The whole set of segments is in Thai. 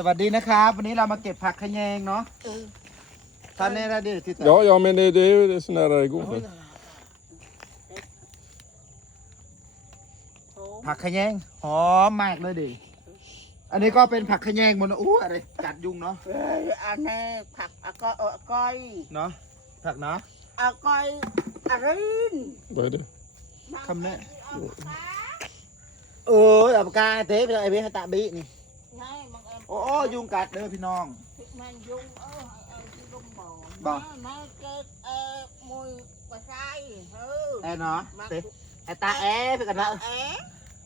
สวัสดีนะครับ วันนี้เรามาเก็บผักขะแยงเนาะเออท่านนี่นะดิที่ Ja, ja, men det, det är ju så nära det går. โอ้ผักขะแยงหอมมากเลยดิ อันนี้ก็เป็นผักขะแยงหมดนะอู้อะไรกัดยุงเนาะเอ้ยอันนี้ผักอะก็เออก้อยเนาะผักเนาะ อะก้อยอะริน Vad är det? คำนี้เอาปลาเออเอาปากกาเทปไอ้เบฮตะบีนี่ไงมังเอิญ โอ้โอ้ยุงกัดเด้อพี่น้องพริกมันยุงเออเออที่ลุงบอกบอกมาเกิดเออมวยปลาไส้เออแอเนาะมาเตะไอตาแอพี่กันละเอ๊ะ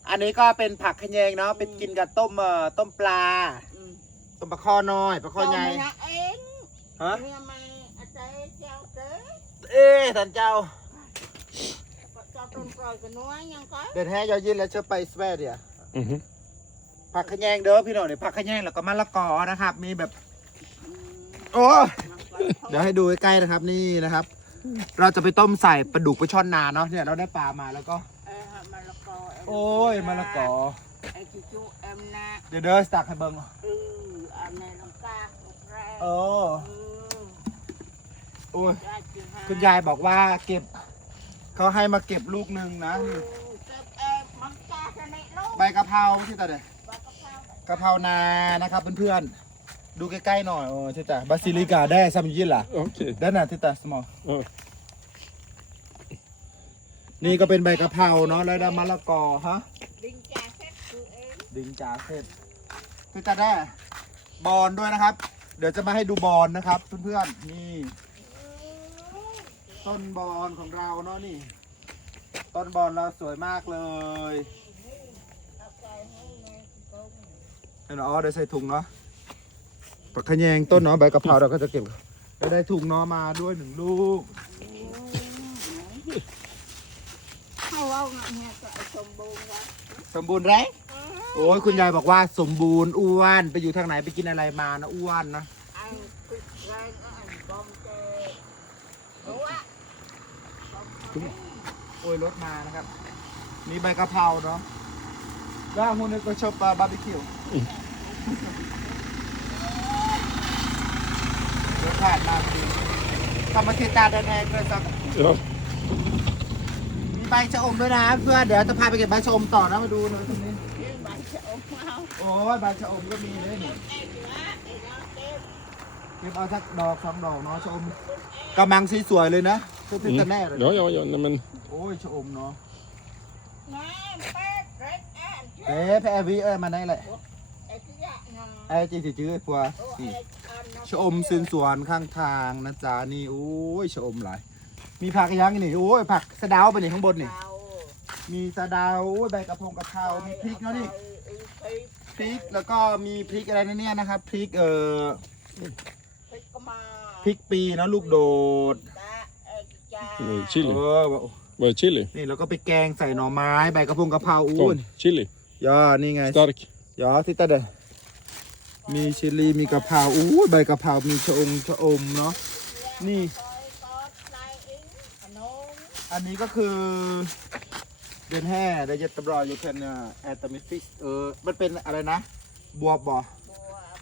อันนี้ก็เป็นผักขะแยงเนาะเป็นกินกับต้มเอ่อต้มปลาอืมต้มปลาคอน้อยปลาคอใหญ่เจ้ามาเองฮะเนี่ยมาอาจารย์เจ้าเต้เอ๊ะท่านเจ้าเจ้าต้นปล่อยกันน้อยยังก็เดินแห่ยอยินแล้วเชื่อไปสเวเดีย Mhm. ผักขะแยงเด้อพี่น้องเนี่ยผักขะแยงแล้วก็มะละกอนะครับ มีแบบ โอ้เดี๋ยวให้ดูใกล้ๆนะครับ นี่นะครับ เราจะไปต้มใส่ปลาดุกไปช่อนนาเนาะเนี่ยเราได้ปลามาแล้วก็ เออมะละกอเโอ้ยมะละกอไอ้ที่จูเอ็มนะเดี๋ยวเด้อสตักให้เบิ้งเอออันในลำกาลูกแรกเออเออโอ้ยได้จริงฮะคุณยายบอกว่าเก็บเขาให้มาเก็บลูกหนึ่งนะเอนี่อเก็บเอ็มมันกาจะในลูกใบกะเพราที่ตาเด้ใบ กะเพรากะเพรานานะครับเพื่อนๆ ดูใกล้ๆหน่อยโอ้ที่ตาบาซิลิกาได้ซัมยินล่ะ Okej. ด้านหน้าที่ตาสมอ Ja. นี่ก็เป็นใบกะเพราเนาะแล้วได้มะละกอฮะ ดิงจาเซ็ตคือเอ็มดิงจ่าเสร็จคือจะได้บอลด้วยนะครับ เดี๋ยวจะมาให้ดูบอลนะครับเพื่อนๆ นี่ ต้นบอลของเราเนาะนี่ ต้นบอลเราสวยมากเลย เอาไปให้แม่กง เห็นไหมอ๋อเดี๋ยวใส่ถุงเนาะปักขะแยงต้นเนาะใบกะเพราเราก็จะเก็บแล้วได้ถุงเนาะมาด้วยหนึ่งลูกเขาเอาเนี่ยก็ไอ้สมบูรณ์วะสมบูรณ์ไรโอ้ยคุณยายบอกว่าสมบูรณ์อ้วนไปอยู่ทางไหนไปกินอะไรมานะอ้วนนะอันปิดแรงอันบอมเจรู้ว่าโอ้ยรถมานะครับ มีใบกะเพราเนาะแล้วคุณนี่ก็ชอบบาร์บีคิว รถผ่านมาพอดีทำมาติดตาแดงๆเลยสัก Ja. มีใบชะอมด้วยนะ เพื่อนเดี๋ยวจะพาไปเก็บใบชะอมต่อนะมาดูหน่อยตรงนี้เรื่องใบจะอมเอาโอ้ยใบชะอมก็มีเลยนี่เอ็มนะไอ้น้องเอ็มเก็บเอาสักดอกสองดอกเนาะชะอมกำลังสวยๆเลยนะคือติดแต่แน่เลย Ja, ja, ja, nej men โอ้ยชะอมเนาะน้ำเป็ดเร็ดแอนเอ๊ะแพรวีเอ้ยมาไหนแหละไอ้ที่ยะงา ไอ้จีจื้อปัวโอ้นี่ไอ้อันนั้นชะอมซึนสวนข้างทางนะจ๊ะนี่โอ้ยชะอมหลายมีผักอีกอยังนี่โอ้ยผักสะเดาวไปนี่ข้างบนนี่เรามีสะเดาวโอ้ยใบกระเพงกะเพรามีพริกเนาะนี่ไอ้พริกพริกแล้วก็มีพริกอะไรนะเนี่ยนะครับพริกเอ่อพริกก็มาพริกปีเนาะลูกโดดตาไอ้จ้า det är เอ chili. อ Vad är chili? นี่แล้วก็ไปแกงใส่หน่อไม้ใบกระเพงกะเพราอู้น Tom. Chili. ย่านี่ไง Stark. ย่าที่ตาเดะ มีชิลลีมีกะเพราอู้ยใบกะเพรามีชะอมชะอมเนาะนี่ซอยซอสลายอิงขนมอันนี้ก็คือเดือนแห่ได้ยัตบรอยยูเคนแอตมิฟิสเออมันเป็นอะไรนะบวบบ่บัว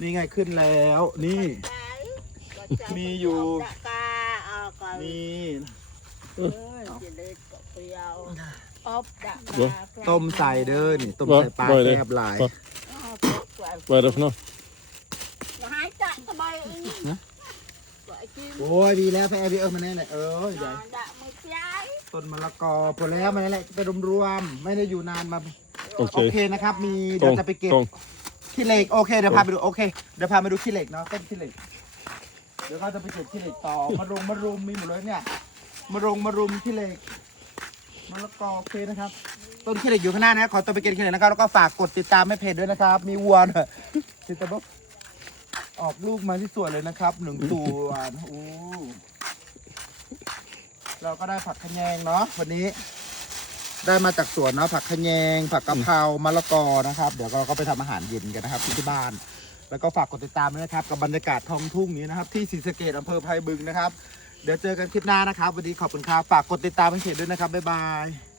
นี่ไงขึ้นแล้วนี่ไก่ก็จะมีอยู่ดะกาเอาก่อนนี่เออจะเล็กก็เปรี้ยวอบดะเดี๋ยวกาต้มใส่เด้อนี่ต้ม Va? ใส่ปลา Vad är แซ่ det? บหลาย Va? อ้า โอ้ยดีแล้วแพ้พี่เออมาแน่เลยเออใหญ่นอนดะมือย้ายต้นมะละกอพอแล้วมาแน่แหละไปรวมๆไม่ได้อยู่นานมาโอเค Okej. นะครับ มีเดี๋ยว Tom. จะไปเก็บ Tom. ขี้เหล็กโอเคเดี๋ยวพาไปดูโอเคเดี๋ยวพาไปดูขี้เหล็กเนาะต้นขี้เหล็กเดี๋ยวเขาจะไปเก็บขี้เหล็กต่อมารงมารุมมีหมดเลยเนี่ยมารงมารุมขี้เหล็กมะละกอโอเคนะครับต้นขี้เหล็กอยู่ข้างหน้านะขอตัวไปเก็บขี้เหล็กนะครับแล้วก็ฝากกดติดตามให้เพจด้วยนะครับ มีวัวนะติดตามบ ออกลูกมาที่สวยเลยนะครับหนึ่งตัวโอ้เราก็ได้ผักขะแยงเนาะวันนี้ ได้มาจากสวนเนาะผักขะแยง ผักกะเพรามะละกอนะครับ เดี๋ยวเราก็ไปทำอาหารเย็นกันนะครับที่ที่บ้าน แล้วก็ฝากกดติดตามด้วยนะครับ กับบรรยากาศท้องทุ่งนี้นะครับ ที่ศรีสะเกดอำเภอไพบึงนะครับ เดี๋ยวเจอกันคลิปหน้านะครับ วันนี้ขอบคุณครับฝากกดติดตามเพจด้วยนะครับบ๊ายบาย